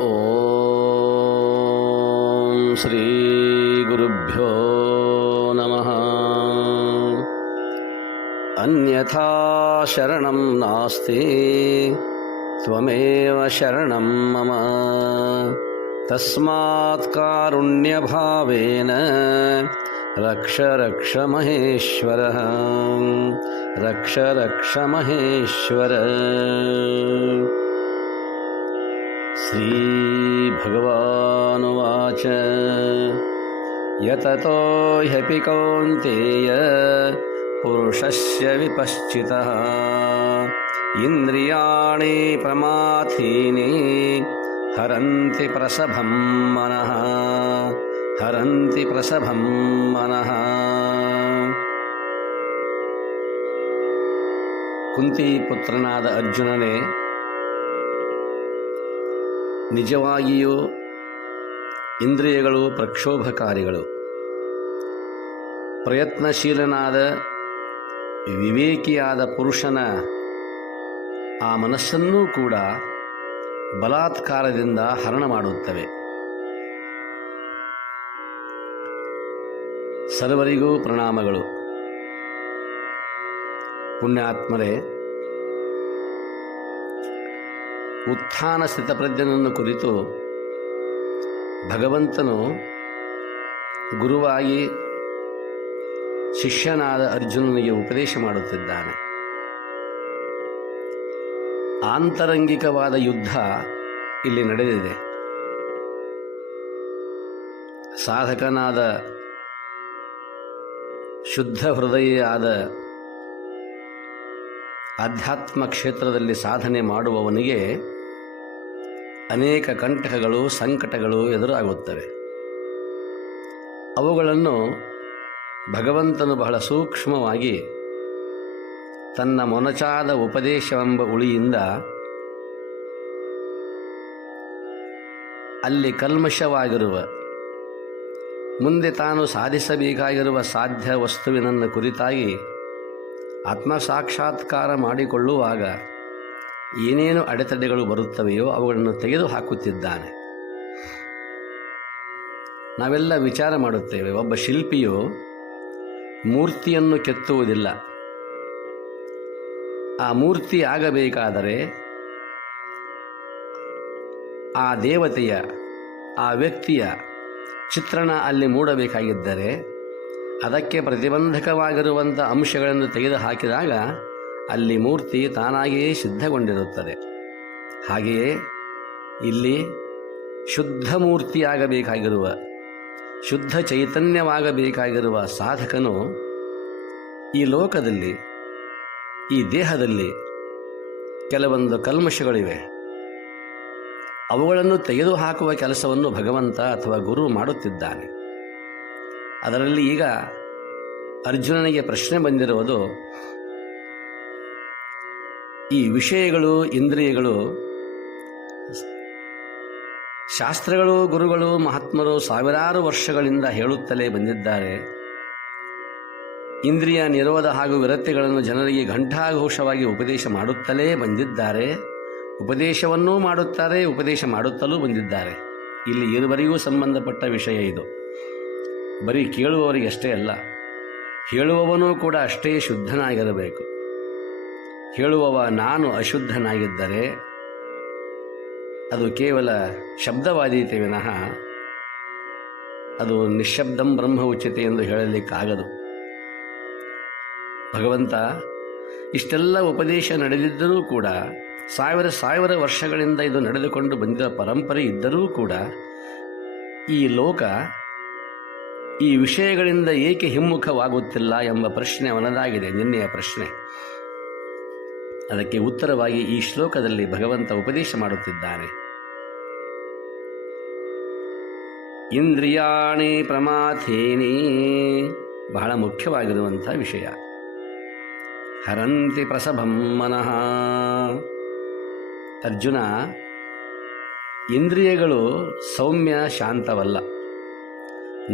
ಓಂ ಶ್ರೀ ಗುರುಭ್ಯೋ ನಮಃ. ಅನ್ಯಥಾ ಶರಣಂ ನಾಸ್ತಿ ತ್ವಮೇವ ಶರಣಂ ಮಮ. ತಸ್ಮಾತ್ ಕಾರುಣ್ಯಭಾವೇನ ರಕ್ಷ ರಕ್ಷ ಮಹೇಶ್ವರ, ರಕ್ಷ ರಕ್ಷ ಮಹೇಶ್ವರ. ಶ್ರೀ ಭಗವಾನುವಾಚ ಯತತೋ ಹ್ಯಪಿ ಕೌಂತೇಯ ಪುರುಷಸ್ಯ ವಿಪಶ್ಚಿತಃ ಇಂದ್ರಿಯಾಣಿ ಪ್ರಮಾಥೀನಿ ಹರಂತಿ ಪ್ರಸಭಂ ಮನಃ, ಹರಂತಿ ಪ್ರಸಭಂ ಮನಃ. ಕುಂತಿ ಪುತ್ರನಾದ ಅರ್ಜುನನೇ, ನಿಜವಾಗಿಯೂ ಇಂದ್ರಿಯಗಳು ಪ್ರಕ್ಷೋಭಕಾರಿಗಳು. ಪ್ರಯತ್ನಶೀಲನಾದ ವಿವೇಕಿಯಾದ ಪುರುಷನ ಆ ಮನಸ್ಸನ್ನೂ ಕೂಡ ಬಲಾತ್ಕಾರದಿಂದ ಹರಣ ಮಾಡುತ್ತವೆ. ಸರ್ವರಿಗೂ ಪ್ರಣಾಮಗಳು. ಪುಣ್ಯಾತ್ಮರೇ, ಉತ್ಥಾನ ಸ್ಥಿತಪ್ರಜ್ಞನನ್ನು ಕುರಿತು ಭಗವಂತನು ಗುರುವಾಗಿ ಶಿಷ್ಯನಾದ ಅರ್ಜುನನಿಗೆ ಉಪದೇಶ ಮಾಡುತ್ತಿದ್ದಾನೆ. ಆಂತರಂಗಿಕವಾದ ಯುದ್ಧ ಇಲ್ಲಿ ನಡೆದಿದೆ. ಸಾಧಕನಾದ ಶುದ್ಧ ಹೃದಯಿಯಾದ ಆಧ್ಯಾತ್ಮ ಕ್ಷೇತ್ರದಲ್ಲಿ ಸಾಧನೆ ಮಾಡುವವನಿಗೆ ಅನೇಕ ಕಂಟಕಗಳು, ಸಂಕಟಗಳು ಎದುರಾಗುತ್ತವೆ. ಅವುಗಳನ್ನು ಭಗವಂತನು ಬಹಳ ಸೂಕ್ಷ್ಮವಾಗಿ ತನ್ನ ಮೊನಚಾದ ಉಪದೇಶವೆಂಬ ಉಳಿಯಿಂದ ಅಲ್ಲಿ ಕಲ್ಮಶವಾಗಿರುವ, ಮುಂದೆ ತಾನು ಸಾಧಿಸಬೇಕಾಗಿರುವ ಸಾಧ್ಯ ವಸ್ತುವಿನನ್ನು ಕುರಿತಾಗಿ ಆತ್ಮಸಾಕ್ಷಾತ್ಕಾರ ಮಾಡಿಕೊಳ್ಳುವಾಗ ಏನೇನು ಅಡೆತಡೆಗಳು ಬರುತ್ತವೆಯೋ ಅವುಗಳನ್ನು ತೆಗೆದುಹಾಕುತ್ತಿದ್ದಾನೆ. ನಾವೆಲ್ಲ ವಿಚಾರ ಮಾಡುತ್ತೇವೆ, ಒಬ್ಬ ಶಿಲ್ಪಿಯು ಮೂರ್ತಿಯನ್ನು ಕೆತ್ತುವುದಿಲ್ಲ. ಆ ಮೂರ್ತಿ ಆಗಬೇಕಾದರೆ ಆ ದೇವತೆಯ, ಆ ವ್ಯಕ್ತಿಯ ಚಿತ್ರಣ ಅಲ್ಲಿ ಮೂಡಬೇಕಾಗಿದ್ದರೆ ಅದಕ್ಕೆ ಪ್ರತಿಬಂಧಕವಾಗಿರುವಂಥ ಅಂಶಗಳನ್ನು ತೆಗೆದುಹಾಕಿದಾಗ ಅಲ್ಲಿ ಮೂರ್ತಿ ತಾನಾಗಿಯೇ ಸಿದ್ಧಗೊಂಡಿರುತ್ತದೆ. ಹಾಗೆಯೇ ಇಲ್ಲಿ ಶುದ್ಧ ಮೂರ್ತಿಯಾಗಬೇಕಾಗಿರುವ, ಶುದ್ಧ ಚೈತನ್ಯವಾಗಬೇಕಾಗಿರುವ ಸಾಧಕನು ಈ ಲೋಕದಲ್ಲಿ, ಈ ದೇಹದಲ್ಲಿ ಕೆಲವೊಂದು ಕಲ್ಮಶಗಳಿವೆ. ಅವುಗಳನ್ನು ತೆಗೆದುಹಾಕುವ ಕೆಲಸವನ್ನು ಭಗವಂತ ಅಥವಾ ಗುರು ಮಾಡುತ್ತಿದ್ದಾನೆ. ಅದರಲ್ಲಿ ಈಗ ಅರ್ಜುನನಿಗೆ ಪ್ರಶ್ನೆ ಬಂದಿರುವುದು, ಈ ವಿಷಯಗಳು, ಇಂದ್ರಿಯಗಳು, ಶಾಸ್ತ್ರಗಳು, ಗುರುಗಳು, ಮಹಾತ್ಮರು ಸಾವಿರಾರು ವರ್ಷಗಳಿಂದ ಹೇಳುತ್ತಲೇ ಬಂದಿದ್ದಾರೆ. ಇಂದ್ರಿಯ ನಿರೋಧ ಹಾಗೂ ವಿರತಿಗಳನ್ನು ಜನರಿಗೆ ಘಂಟಾಘೋಷವಾಗಿ ಉಪದೇಶ ಮಾಡುತ್ತಲೇ ಬಂದಿದ್ದಾರೆ. ಉಪದೇಶವನ್ನೂ ಮಾಡುತ್ತಾರೆ, ಉಪದೇಶ ಮಾಡುತ್ತಲೂ ಬಂದಿದ್ದಾರೆ. ಇಲ್ಲಿ ಇರುವರಿಗೂ ಸಂಬಂಧಪಟ್ಟ ವಿಷಯ ಇದು. ಬರೀ ಕೇಳುವವರಿಗಷ್ಟೇ ಅಲ್ಲ, ಹೇಳುವವನೂ ಕೂಡ ಅಷ್ಟೇ ಶುದ್ಧನಾಗಿರಬೇಕು. ಹೇಳುವವ ನಾನು ಅಶುದ್ಧನಾಗಿದ್ದರೆ ಅದು ಕೇವಲ ಶಬ್ದವಾದೀತೆ ವಿನಃ ಅದು ನಿಶ್ಶಬ್ದಂ ಬ್ರಹ್ಮ ಉಚ್ಯತೆ ಎಂದು ಹೇಳಲಿಕ್ಕಾಗದು. ಭಗವಂತ ಇಷ್ಟೆಲ್ಲ ಉಪದೇಶ ನಡೆದಿದ್ದರೂ ಕೂಡ, ಸಾವಿರ ವರ್ಷಗಳಿಂದ ಇದು ನಡೆದುಕೊಂಡು ಬಂದಿರುವ ಪರಂಪರೆ ಇದ್ದರೂ ಕೂಡ ಈ ಲೋಕ ಈ ವಿಷಯಗಳಿಂದ ಏಕೆ ಹಿಮ್ಮುಖವಾಗುತ್ತಿಲ್ಲ ಎಂಬ ಪ್ರಶ್ನೆ ಅವನದಾಗಿದೆ, ನಿನ್ನೆಯ ಪ್ರಶ್ನೆ. ಅದಕ್ಕೆ ಉತ್ತರವಾಗಿ ಈ ಶ್ಲೋಕದಲ್ಲಿ ಭಗವಂತ ಉಪದೇಶ ಮಾಡುತ್ತಿದ್ದಾನೆ. ಇಂದ್ರಿಯಾಣಿ ಪ್ರಮಾಥೇನಿ, ಬಹಳ ಮುಖ್ಯವಾಗಿರುವಂಥ ವಿಷಯ. ಹರಂತಿ ಪ್ರಸಭಂ ಮನಃ. ಅರ್ಜುನ, ಇಂದ್ರಿಯಗಳು ಸೌಮ್ಯ, ಶಾಂತವಲ್ಲ.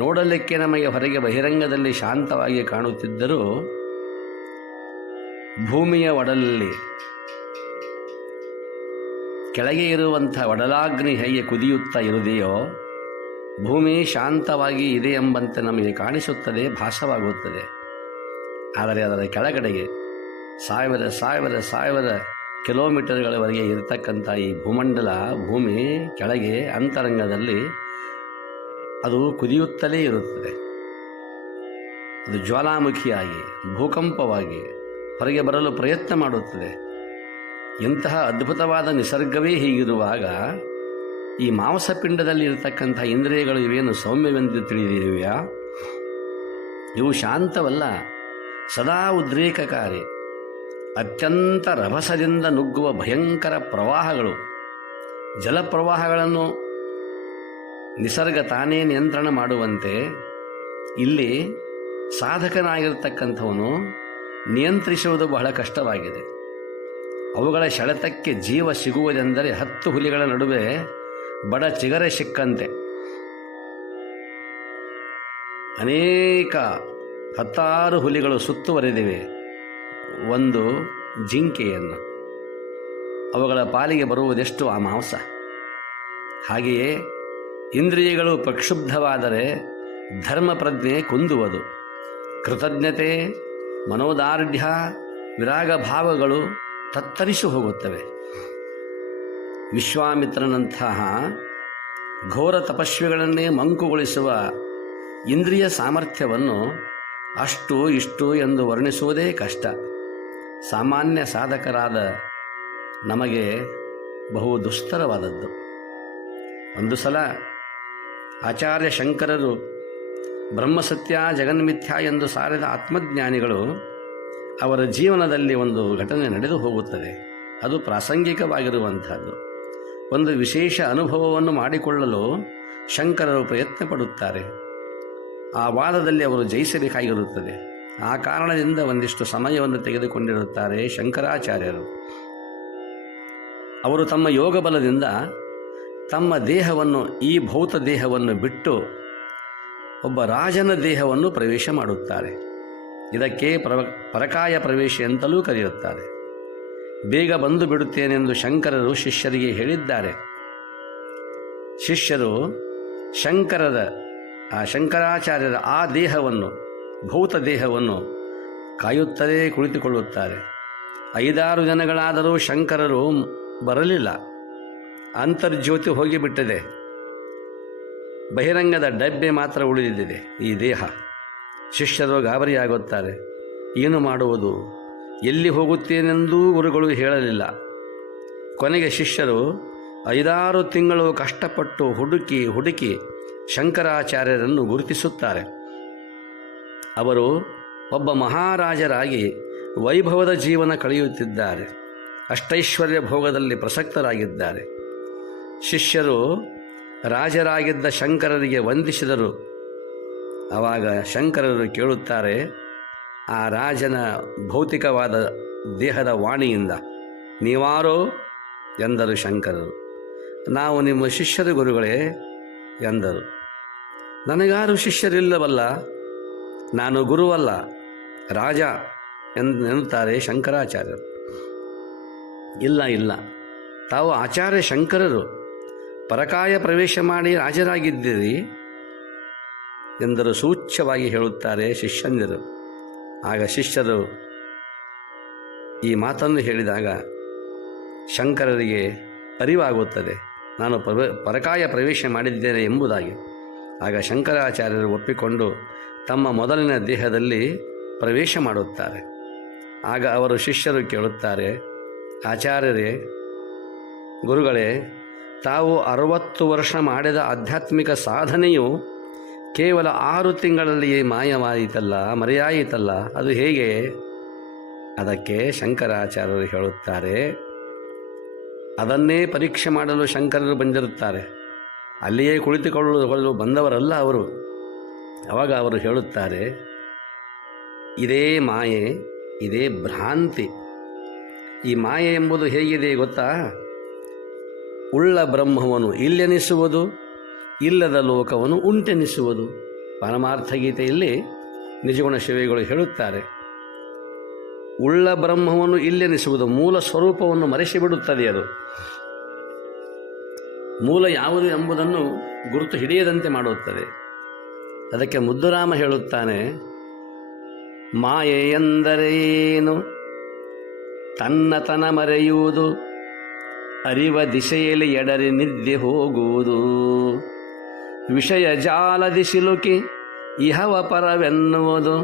ನೋಡಲಿಕ್ಕೆ ನಮಗೆ ಹೊರಗೆ ಬಹಿರಂಗದಲ್ಲಿ ಶಾಂತವಾಗಿ ಕಾಣುತ್ತಿದ್ದರೂ ಭೂಮಿಯ ಒಡಲಲ್ಲಿ ಕೆಳಗೆ ಇರುವಂಥ ಒಡಲಾಗ್ನಿ ಹೇಗೆ ಕುದಿಯುತ್ತಾ ಇರುದೆಯೋ ಭೂಮಿ ಶಾಂತವಾಗಿ ಇದೆ ಎಂಬಂತೆ ನಮಗೆ ಕಾಣಿಸುತ್ತದೆ, ಭಾಸವಾಗುತ್ತದೆ. ಆದರೆ ಅದರ ಕೆಳಗಡೆಗೆ ಸಾವಿರ ಸಾವಿರ ಸಾವಿರ ಕಿಲೋಮೀಟರ್ಗಳವರೆಗೆ ಇರತಕ್ಕಂಥ ಈ ಭೂಮಂಡಲ, ಭೂಮಿ ಕೆಳಗೆ ಅಂತರಂಗದಲ್ಲಿ ಅದು ಕುದಿಯುತ್ತಲೇ ಇರುತ್ತದೆ. ಅದು ಜ್ವಾಲಾಮುಖಿಯಾಗಿ ಭೂಕಂಪವಾಗಿ ಹೊರಗೆ ಬರಲು ಪ್ರಯತ್ನ ಮಾಡುತ್ತದೆ. ಇಂತಹ ಅದ್ಭುತವಾದ ನಿಸರ್ಗವೇ ಹೀಗಿರುವಾಗ ಈ ಮಾಂಸಪಿಂಡದಲ್ಲಿ ಇರತಕ್ಕಂಥ ಇಂದ್ರಿಯಗಳು ಇವೇನು ಸೌಮ್ಯವೆಂದು ತಿಳಿದಿರುವೆಯಾ? ಇವು ಶಾಂತವಲ್ಲ, ಸದಾ ಉದ್ರೇಕಕಾರಿ, ಅತ್ಯಂತ ರಭಸದಿಂದ ನುಗ್ಗುವ ಭಯಂಕರ ಪ್ರವಾಹಗಳು. ಜಲಪ್ರವಾಹಗಳನ್ನು ನಿಸರ್ಗ ತಾನೇ ನಿಯಂತ್ರಣ ಮಾಡುವಂತೆ ಇಲ್ಲಿ ಸಾಧಕನಾಗಿರ್ತಕ್ಕಂಥವನು ನಿಯಂತ್ರಿಸುವುದು ಬಹಳ ಕಷ್ಟವಾಗಿದೆ. ಅವುಗಳ ಸೆಳೆತಕ್ಕೆ ಜೀವ ಸಿಗುವುದೆಂದರೆ 10 ಹುಲಿಗಳ ನಡುವೆ ಬಡ ಚಿಗರೆ ಸಿಕ್ಕಂತೆ. ಅನೇಕ 10 ಹುಲಿಗಳು ಸುತ್ತುವರೆದಿವೆ ಒಂದು ಜಿಂಕೆಯನ್ನು. ಅವುಗಳ ಪಾಲಿಗೆ ಬರುವುದೆಷ್ಟು ಆ ಮಾಂಸ. ಹಾಗೆಯೇ ಇಂದ್ರಿಯಗಳು ಪ್ರಕ್ಷುಬ್ಧವಾದರೆ ಧರ್ಮ ಪ್ರಜ್ಞೆ ಕುಂದುವುದು. ಕೃತಜ್ಞತೆ, ಮನೋದಾರ್ಢ್ಯ, ವಿರಾಗ ಭಾವಗಳು ತತ್ತರಿಸಿ ಹೋಗುತ್ತವೆ. ವಿಶ್ವಾಮಿತ್ರನಂತಹ ಘೋರ ತಪಸ್ವಿಗಳನ್ನೇ ಮಂಕುಗೊಳಿಸುವ ಇಂದ್ರಿಯ ಸಾಮರ್ಥ್ಯವನ್ನು ಅಷ್ಟು ಇಷ್ಟು ಎಂದು ವರ್ಣಿಸುವುದೇ ಕಷ್ಟ. ಸಾಮಾನ್ಯ ಸಾಧಕರಾದ ನಮಗೆ ಬಹು ದುಸ್ತರವಾದದ್ದು. ಒಂದು ಸಲ ಆಚಾರ್ಯ ಶಂಕರರು ಬ್ರಹ್ಮಸತ್ಯ ಜಗನ್ಮಿಥ್ಯ ಎಂದು ಸಾರಿದ ಆತ್ಮಜ್ಞಾನಿಗಳು ಅವರ ಜೀವನದಲ್ಲಿ ಒಂದು ಘಟನೆ ನಡೆದು ಹೋಗುತ್ತದೆ. ಅದು ಪ್ರಾಸಂಗಿಕವಾಗಿರುವಂಥದ್ದು. ಒಂದು ವಿಶೇಷ ಅನುಭವವನ್ನು ಮಾಡಿಕೊಳ್ಳಲು ಶಂಕರರು ಪ್ರಯತ್ನ ಪಡುತ್ತಾರೆ. ಆ ವಾದದಲ್ಲಿ ಅವರು ಜಯಿಸಬೇಕಾಗಿರುತ್ತದೆ. ಆ ಕಾರಣದಿಂದ ಒಂದಿಷ್ಟು ಸಮಯವನ್ನು ತೆಗೆದುಕೊಂಡಿರುತ್ತಾರೆ ಶಂಕರಾಚಾರ್ಯರು. ಅವರು ತಮ್ಮ ಯೋಗ ಬಲದಿಂದ ತಮ್ಮ ದೇಹವನ್ನು, ಈ ಭೌತ ದೇಹವನ್ನು ಬಿಟ್ಟು ಒಬ್ಬ ರಾಜನ ದೇಹವನ್ನು ಪ್ರವೇಶ ಮಾಡುತ್ತಾರೆ. ಇದಕ್ಕೆ ಪರಕಾಯ ಪ್ರವೇಶ ಅಂತಲೂ ಕರೆಯುತ್ತಾರೆ. ಬೇಗ ಬಂದು ಬಿಡುತ್ತೇನೆಂದು ಶಂಕರರು ಶಿಷ್ಯರಿಗೆ ಹೇಳಿದ್ದಾರೆ. ಶಿಷ್ಯರು ಶಂಕರಾಚಾರ್ಯರ ಆ ದೇಹವನ್ನು, ಭೌತ ದೇಹವನ್ನು ಕಾಯುತ್ತಲೇ ಕುಳಿತುಕೊಳ್ಳುತ್ತಾರೆ. 5-6 ದಿನಗಳಾದರೂ ಶಂಕರರು ಬರಲಿಲ್ಲ. ಅಂತರ್ಜ್ಯೋತಿ ಹೋಗಿಬಿಟ್ಟಿದೆ. ಬಹಿರಂಗದ ಡಬ್ಬೆ ಮಾತ್ರ ಉಳಿದಿದೆ ಈ ದೇಹ. ಶಿಷ್ಯರು ಗಾಬರಿಯಾಗುತ್ತಾರೆ. ಏನು ಮಾಡುವುದು, ಎಲ್ಲಿ ಹೋಗುತ್ತೇನೆಂದೂ ಗುರುಗಳು ಹೇಳಲಿಲ್ಲ. ಕೊನೆಗೆ ಶಿಷ್ಯರು 5-6 ತಿಂಗಳು ಕಷ್ಟಪಟ್ಟು ಹುಡುಕಿ ಶಂಕರಾಚಾರ್ಯರನ್ನು ಗುರುತಿಸುತ್ತಾರೆ. ಅವರು ಒಬ್ಬ ಮಹಾರಾಜರಾಗಿ ವೈಭವದ ಜೀವನ ಕಳೆಯುತ್ತಿದ್ದಾರೆ. ಅಷ್ಟೈಶ್ವರ್ಯ ಭೋಗದಲ್ಲಿ ಪ್ರಸಕ್ತರಾಗಿದ್ದಾರೆ. ಶಿಷ್ಯರು ರಾಜರಾಗಿದ್ದ ಶಂಕರರಿಗೆ ವಂದಿಸಿದರು. ಆವಾಗ ಶಂಕರರು ಕೇಳುತ್ತಾರೆ ಆ ರಾಜನ ಭೌತಿಕವಾದ ದೇಹದ ವಾಣಿಯಿಂದ, ನೀವಾರೋ ಎಂದರು ಶಂಕರರು. ನಾವು ನಿಮ್ಮ ಶಿಷ್ಯರು ಗುರುಗಳೇ ಎಂದರು. ನನಗಾರು ಶಿಷ್ಯರಿಲ್ಲವಲ್ಲ, ನಾನು ಗುರುವಲ್ಲ, ರಾಜ ಎನ್ನುತ್ತಾರೆ ಶಂಕರಾಚಾರ್ಯರು. ಇಲ್ಲ, ತಾವು ಆಚಾರ್ಯ ಶಂಕರರು ಪರಕಾಯ ಪ್ರವೇಶ ಮಾಡಿ ರಾಜರಾಗಿದ್ದೀರಿ ಎಂದರು ಸೂಚ್ಯವಾಗಿ ಹೇಳುತ್ತಾರೆ ಶಿಷ್ಯಂದಿರು. ಆಗ ಶಿಷ್ಯರು ಈ ಮಾತನ್ನು ಹೇಳಿದಾಗ ಶಂಕರರಿಗೆ ಅರಿವಾಗುತ್ತದೆ, ನಾನು ಪರಕಾಯ ಪ್ರವೇಶ ಮಾಡಿದ್ದೇನೆ ಎಂಬುದಾಗಿ. ಆಗ ಶಂಕರಾಚಾರ್ಯರು ಒಪ್ಪಿಕೊಂಡು ತಮ್ಮ ಮೊದಲಿನ ದೇಹದಲ್ಲಿ ಪ್ರವೇಶ ಮಾಡುತ್ತಾರೆ. ಆಗ ಅವರು ಶಿಷ್ಯರು ಕೇಳುತ್ತಾರೆ, ಆಚಾರ್ಯರೇ, ಗುರುಗಳೇ, ತಾವು 60 ವರ್ಷ ಮಾಡಿದ ಆಧ್ಯಾತ್ಮಿಕ ಸಾಧನೆಯು ಕೇವಲ 6 ತಿಂಗಳಲ್ಲಿ ಮಾಯವಾಯಿತಲ್ಲ, ಮರೆಯಾಯಿತಲ್ಲ, ಅದು ಹೇಗೆ? ಅದಕ್ಕೆ ಶಂಕರಾಚಾರ್ಯರು ಹೇಳುತ್ತಾರೆ, ಅದನ್ನೇ ಪರೀಕ್ಷೆ ಮಾಡಲು ಶಂಕರರು ಬಂದಿರುತ್ತಾರೆ. ಅಲ್ಲಿಯೇ ಕುಳಿತುಕೊಳ್ಳಲು ಬಂದವರಲ್ಲ ಅವರು. ಆವಾಗ ಅವರು ಹೇಳುತ್ತಾರೆ, ಇದೇ ಮಾಯೆ, ಇದೇ ಭ್ರಾಂತಿ. ಈ ಮಾಯೆ ಎಂಬುದು ಹೇಗಿದೆ ಗೊತ್ತಾ? ಉಳ್ಳ ಬ್ರಹ್ಮವನ್ನು ಇಲ್ಲೆನಿಸುವುದು, ಇಲ್ಲದ ಲೋಕವನ್ನು ಉಂಟೆನಿಸುವುದು. ಪರಮಾರ್ಥ ಗೀತೆಯಲ್ಲಿ ನಿಜಗುಣ ಶಿವೆಗಳು ಹೇಳುತ್ತಾರೆ, ಉಳ್ಳ ಬ್ರಹ್ಮವನ್ನು ಇಲ್ಲೆನಿಸುವುದು ಮೂಲ ಸ್ವರೂಪವನ್ನು ಮರೆಸಿಬಿಡುತ್ತದೆ. ಅದು ಮೂಲ ಯಾವುದು ಎಂಬುದನ್ನು ಗುರುತು ಹಿಡಿಯದಂತೆ ಮಾಡುತ್ತದೆ. ಅದಕ್ಕೆ ಮುದ್ದುರಾಮ ಹೇಳುತ್ತಾನೆ, ಮಾಯೆ ಎಂದರೇನು ತನ್ನತನ ಮರೆಯುವುದು, ಅರಿವ ದಿಶೆಯಲ್ಲಿ ಎಡರಿ ನಿದ್ದೆ ಹೋಗುವುದು, ವಿಷಯ ಜಾಲದಿ ಸಿಲುಕಿ ಇಹವ ಪರವೆನ್ನುವುದು,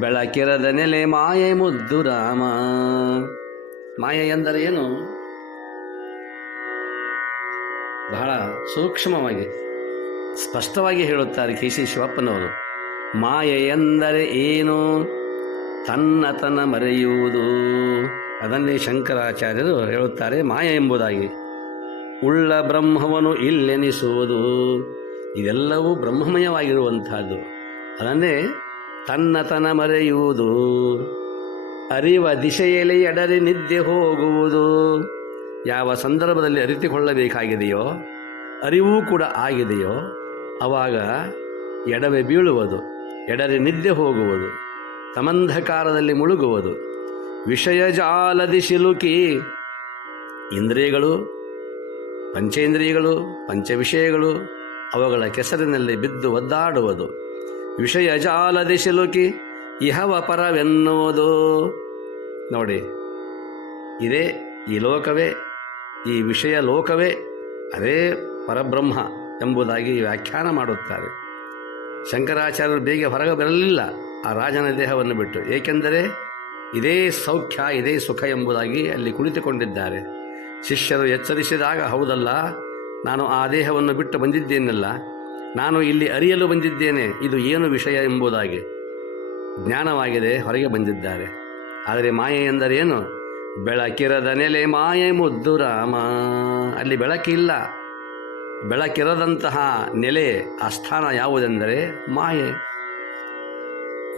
ಬೆಳಕಿರದ ನೆಲೆ ಮಾಯೆ ಮುದ್ದುರಾಮ. ಮಾಯೆ ಎಂದರೆ ಏನು? ಬಹಳ ಸೂಕ್ಷ್ಮವಾಗಿ ಸ್ಪಷ್ಟವಾಗಿ ಹೇಳುತ್ತಾರೆ ಕೆ.ಸಿ. ಶಿವಪ್ಪನವರು. ಮಾಯೆ ಎಂದರೆ ಏನು? ತನ್ನತನ ಮರೆಯುವುದು. ಅದನ್ನೇ ಶಂಕರಾಚಾರ್ಯರು ಹೇಳುತ್ತಾರೆ ಮಾಯೆ ಎಂಬುದಾಗಿ. ಉಳ್ಳ ಬ್ರಹ್ಮವನ್ನು ಇಲ್ಲೆನಿಸುವುದು. ಇದೆಲ್ಲವೂ ಬ್ರಹ್ಮಮಯವಾಗಿರುವಂತಹದ್ದು. ಅದನ್ನೇ ತನ್ನತನ ಮರೆಯುವುದು. ಅರಿವ ದಿಶೆಯಲ್ಲಿ ಎಡರಿ ನಿದ್ದೆ ಹೋಗುವುದು. ಯಾವ ಸಂದರ್ಭದಲ್ಲಿ ಅರಿತುಕೊಳ್ಳಬೇಕಾಗಿದೆಯೋ, ಅರಿವೂ ಕೂಡ ಆಗಿದೆಯೋ, ಆವಾಗ ಎಡವೆ ಬೀಳುವುದು, ಎಡರಿ ನಿದ್ದೆ ಹೋಗುವುದು, ತಮಂಧಕಾರದಲ್ಲಿ ಮುಳುಗುವುದು. ವಿಷಯ ಜಾಲದಿ ಸಿಲುಕಿ ಇಂದ್ರಿಯಗಳು, ಪಂಚೇಂದ್ರಿಯಗಳು, ಪಂಚವಿಷಯಗಳು ಅವುಗಳ ಕೆಸರಿನಲ್ಲಿ ಬಿದ್ದು ಒದ್ದಾಡುವುದು. ವಿಷಯ ಜಾಲದಿ ಸಿಲುಕಿ ಇಹವ ಪರವೆನ್ನುವುದು. ನೋಡಿ, ಇದೇ ಈ ಲೋಕವೇ, ಈ ವಿಷಯ ಲೋಕವೇ, ಅದೇ ಪರಬ್ರಹ್ಮ ಎಂಬುದಾಗಿ ವ್ಯಾಖ್ಯಾನ ಮಾಡುತ್ತಾರೆ. ಶಂಕರಾಚಾರ್ಯರು ಬೇಗ ಹೊರಗೆ ಬರಲಿಲ್ಲ ಆ ರಾಜನ ದೇಹವನ್ನು ಬಿಟ್ಟು. ಏಕೆಂದರೆ ಇದೇ ಸೌಖ್ಯ, ಇದೇ ಸುಖ ಎಂಬುದಾಗಿ ಅಲ್ಲಿ ಕುಳಿತುಕೊಂಡಿದ್ದಾರೆ. ಶಿಷ್ಯರು ಎಚ್ಚರಿಸಿದಾಗ, ಹೌದಲ್ಲ, ನಾನು ಆ ದೇಹವನ್ನು ಬಿಟ್ಟು ಬಂದಿದ್ದೇನಲ್ಲ, ನಾನು ಇಲ್ಲಿ ಅರಿಯಲು ಬಂದಿದ್ದೇನೆ, ಇದು ಏನು ವಿಷಯ ಎಂಬುದಾಗಿ ಜ್ಞಾನವಾಗಿದೆ, ಹೊರಗೆ ಬಂದಿದ್ದಾರೆ. ಆದರೆ ಮಾಯೆ ಎಂದರೇನು? ಬೆಳಕಿರದ ನೆಲೆ ಮಾಯೆ ಮುದ್ದುರಾಮ. ಅಲ್ಲಿ ಬೆಳಕಿಲ್ಲ. ಬೆಳಕಿರದಂತಹ ನೆಲೆ, ಆ ಸ್ಥಾನ ಯಾವುದೆಂದರೆ ಮಾಯೆ.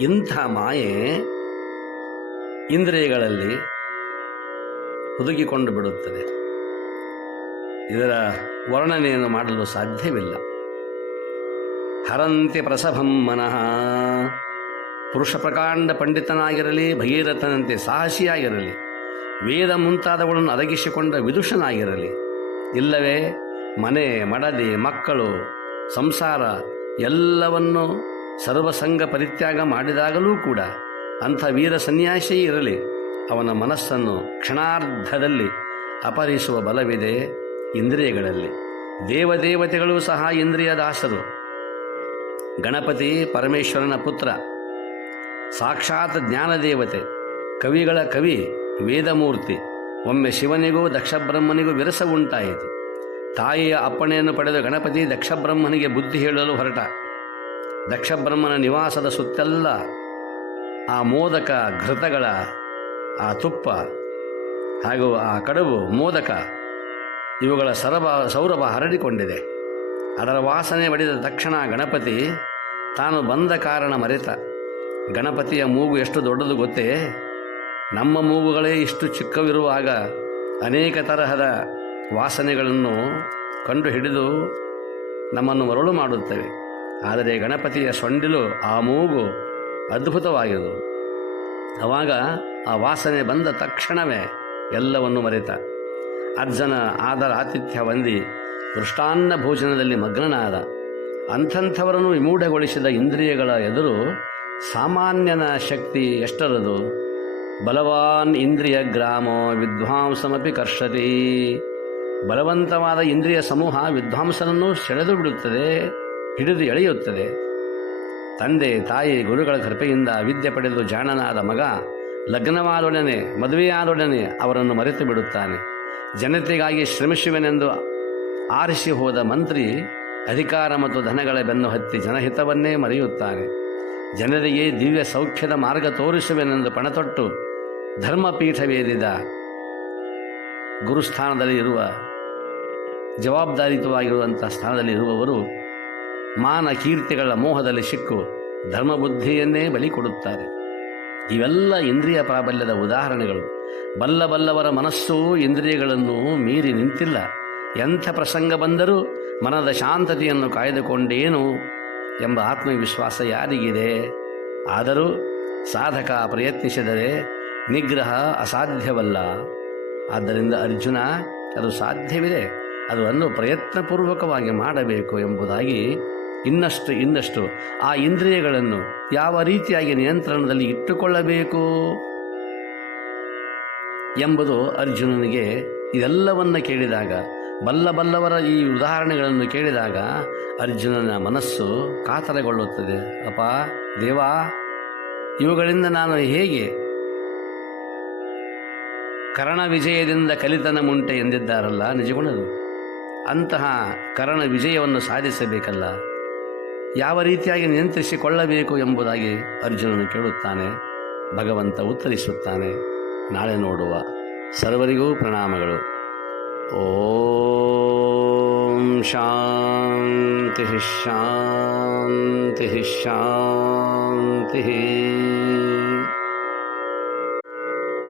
ಇಂಥ ಮಾಯೆ ಇಂದ್ರಿಯಗಳಲ್ಲಿ ಹುದುಗಿಕೊಂಡು ಬಿಡುತ್ತದೆ. ಇದರ ವರ್ಣನೆಯನ್ನು ಮಾಡಲು ಸಾಧ್ಯವಿಲ್ಲ. ಹರಂತಿ ಪ್ರಸಭಂ ಮನಃ. ಪುರುಷ ಪ್ರಕಾಂಡ ಪಂಡಿತನಾಗಿರಲಿ, ಭಗೀರಥನಂತೆ ಸಾಹಸಿಯಾಗಿರಲಿ, ವೇದ ಮುಂತಾದವುಗಳನ್ನು ಅಡಗಿಸಿಕೊಂಡ ವಿದುಷನಾಗಿರಲಿ, ಇಲ್ಲವೇ ಮನೆ ಮಡದಿ ಮಕ್ಕಳು ಸಂಸಾರ ಎಲ್ಲವನ್ನು ಸರ್ವಸಂಗ ಪರಿತ್ಯಾಗ ಮಾಡಿದಾಗಲೂ ಕೂಡ ಅಂಥ ವೀರ ಸನ್ಯಾಸಿ ಇರಲಿ, ಅವನ ಮನಸ್ಸನ್ನು ಕ್ಷಣಾರ್ಧದಲ್ಲಿ ಅಪಹರಿಸುವ ಬಲವಿದೆ ಇಂದ್ರಿಯಗಳಲ್ಲಿ. ದೇವದೇವತೆಗಳು ಸಹ ಇಂದ್ರಿಯ ದಾಸರು. ಗಣಪತಿ ಪರಮೇಶ್ವರನ ಪುತ್ರ, ಸಾಕ್ಷಾತ್ ಜ್ಞಾನದೇವತೆ, ಕವಿಗಳ ಕವಿ, ವೇದಮೂರ್ತಿ. ಒಮ್ಮೆ ಶಿವನಿಗೂ ದಕ್ಷಬ್ರಹ್ಮನಿಗೂ ವಿರಸ ಉಂಟಾಯಿತು. ತಾಯಿಯ ಅಪ್ಪಣೆಯನ್ನು ಪಡೆದ ಗಣಪತಿ ದಕ್ಷಬ್ರಹ್ಮನಿಗೆ ಬುದ್ಧಿ ಹೇಳಲು ಹೊರಟ. ದಕ್ಷಬ್ರಹ್ಮನ ನಿವಾಸದ ಸುತ್ತೆಲ್ಲ ಆ ಮೋದಕ ಘೃತಗಳ ಆ ತುಪ್ಪ ಹಾಗೂ ಆ ಕಡುಬು ಮೋದಕ ಇವುಗಳ ಸೌರಭ ಹರಡಿಕೊಂಡಿದೆ. ಅದರ ವಾಸನೆ ಬಡಿದ ತಕ್ಷಣ ಗಣಪತಿ ತಾನು ಬಂದ ಕಾರಣ ಮರೆತ. ಗಣಪತಿಯ ಮೂಗು ಎಷ್ಟು ದೊಡ್ಡದು ಗೊತ್ತೇ? ನಮ್ಮ ಮೂಗುಗಳೇ ಇಷ್ಟು ಚಿಕ್ಕವಿರುವಾಗ ಅನೇಕ ತರಹದ ವಾಸನೆಗಳನ್ನು ಕಂಡು ಹಿಡಿದು ನಮ್ಮನ್ನು ಮರಳು ಮಾಡುತ್ತವೆ. ಆದರೆ ಗಣಪತಿಯ ಸೊಂಡಿಲು, ಆ ಮೂಗು ಅದ್ಭುತವಾಗಿರುವುದು. ಆವಾಗ ಆ ವಾಸನೆ ಬಂದ ತಕ್ಷಣವೇ ಎಲ್ಲವನ್ನು ಮರೆತ. ಅರ್ಜುನ ಆದರ ಆತಿಥ್ಯ ಹೊಂದಿ ದೃಷ್ಟಾನ್ನ ಭೋಜನದಲ್ಲಿ ಮಗ್ನನಾದ. ಅಂಥವರನ್ನು ವಿಮೂಢಗೊಳಿಸಿದ ಇಂದ್ರಿಯಗಳ ಎದುರು ಸಾಮಾನ್ಯನ ಶಕ್ತಿ ಎಷ್ಟರದು? ಬಲವಾನ್ ಇಂದ್ರಿಯ ಗ್ರಾಮೋ ವಿದ್ವಾಂಸಮಪಿ ಕರ್ಷತಿ. ಬಲವಂತವಾದ ಇಂದ್ರಿಯ ಸಮೂಹ ವಿದ್ವಾಂಸನನ್ನು ಸೆಳೆದು ಬಿಡುತ್ತದೆ, ಹಿಡಿದು ಎಳೆಯುತ್ತದೆ. ತಂದೆ ತಾಯಿ ಗುರುಗಳ ಕೃಪೆಯಿಂದ ವಿದ್ಯೆ ಪಡೆದು ಜಾಣನಾದ ಮಗ ಲಗ್ನವಾದೊಡನೆ, ಮದುವೆಯಾದೊಡನೆ ಅವರನ್ನು ಮರೆತು ಬಿಡುತ್ತಾನೆ. ಜನತೆಗಾಗಿ ಶ್ರಮಿಸುವೆನೆಂದು ಆರಿಸಿ ಹೋದ ಮಂತ್ರಿ ಅಧಿಕಾರ ಮತ್ತು ಧನಗಳ ಬೆನ್ನು ಹತ್ತಿ ಜನಹಿತವನ್ನೇ ಮರೆಯುತ್ತಾನೆ. ಜನರಿಗೆ ದಿವ್ಯ ಸೌಖ್ಯದ ಮಾರ್ಗ ತೋರಿಸುವೆನೆಂದು ಪಣತೊಟ್ಟು ಧರ್ಮಪೀಠವೇರಿದ ಗುರುಸ್ಥಾನದಲ್ಲಿ ಇರುವ, ಜವಾಬ್ದಾರಿಯುತವಾಗಿರುವಂಥ ಸ್ಥಾನದಲ್ಲಿ ಇರುವವರು ಮಾನ ಕೀರ್ತಿಗಳ ಮೋಹದಲ್ಲಿ ಸಿಕ್ಕು ಧರ್ಮಬುದ್ಧಿಯನ್ನೇ ಬಲಿ ಕೊಡುತ್ತಾರೆ. ಇವೆಲ್ಲ ಇಂದ್ರಿಯ ಪ್ರಾಬಲ್ಯದ ಉದಾಹರಣೆಗಳು. ಬಲ್ಲವರ ಮನಸ್ಸು ಇಂದ್ರಿಯಗಳನ್ನು ಮೀರಿ ನಿಂತಿಲ್ಲ. ಎಂಥ ಪ್ರಸಂಗ ಬಂದರೂ ಮನದ ಶಾಂತತೆಯನ್ನು ಕಾಯ್ದುಕೊಂಡೇನು ಎಂಬ ಆತ್ಮವಿಶ್ವಾಸ ಯಾರಿಗಿದೆ? ಆದರೂ ಸಾಧಕ ಪ್ರಯತ್ನಿಸಿದರೆ ನಿಗ್ರಹ ಅಸಾಧ್ಯವಲ್ಲ. ಆದ್ದರಿಂದ ಅರ್ಜುನ, ಅದು ಸಾಧ್ಯವಿದೆ. ಅದನ್ನು ಪ್ರಯತ್ನಪೂರ್ವಕವಾಗಿ ಮಾಡಬೇಕು ಎಂಬುದಾಗಿ ಇನ್ನಷ್ಟು ಆ ಇಂದ್ರಿಯಗಳನ್ನು ಯಾವ ರೀತಿಯಾಗಿ ನಿಯಂತ್ರಣದಲ್ಲಿ ಇಟ್ಟುಕೊಳ್ಳಬೇಕು ಎಂಬುದು ಅರ್ಜುನನಿಗೆ ಇದೆಲ್ಲವನ್ನ ಕೇಳಿದಾಗ, ಬಲ್ಲವರ ಈ ಉದಾಹರಣೆಗಳನ್ನು ಕೇಳಿದಾಗ ಅರ್ಜುನನ ಮನಸ್ಸು ಕಾತರಗೊಳ್ಳುತ್ತದೆ. ಅಪ್ಪ ದೇವಾ, ಇವುಗಳಿಂದ ನಾನು ಹೇಗೆ ಕರ್ಣ ವಿಜಯದಿಂದ ಕಲಿತನ ಮುಂಟೆ ಎಂದಿದ್ದಾರಲ್ಲ, ನಿಜಗುಣದು. ಅಂತಹ ಕರ್ಣ ವಿಜಯವನ್ನು ಸಾಧಿಸಬೇಕಲ್ಲ, ಯಾವ ರೀತಿಯಾಗಿ ನಿಯಂತ್ರಿಸಿಕೊಳ್ಳಬೇಕು ಎಂಬುದಾಗಿ ಅರ್ಜುನನು ಕೇಳುತ್ತಾನೆ. ಭಗವಂತ ಉತ್ತರಿಸುತ್ತಾನೆ. ನಾಳೆ ನೋಡುವ. ಸರ್ವರಿಗೂ ಪ್ರಣಾಮಗಳು. ಓಂ ಶಾಂತಿ ಶಾಂತಿ ಶಾಂತಿ.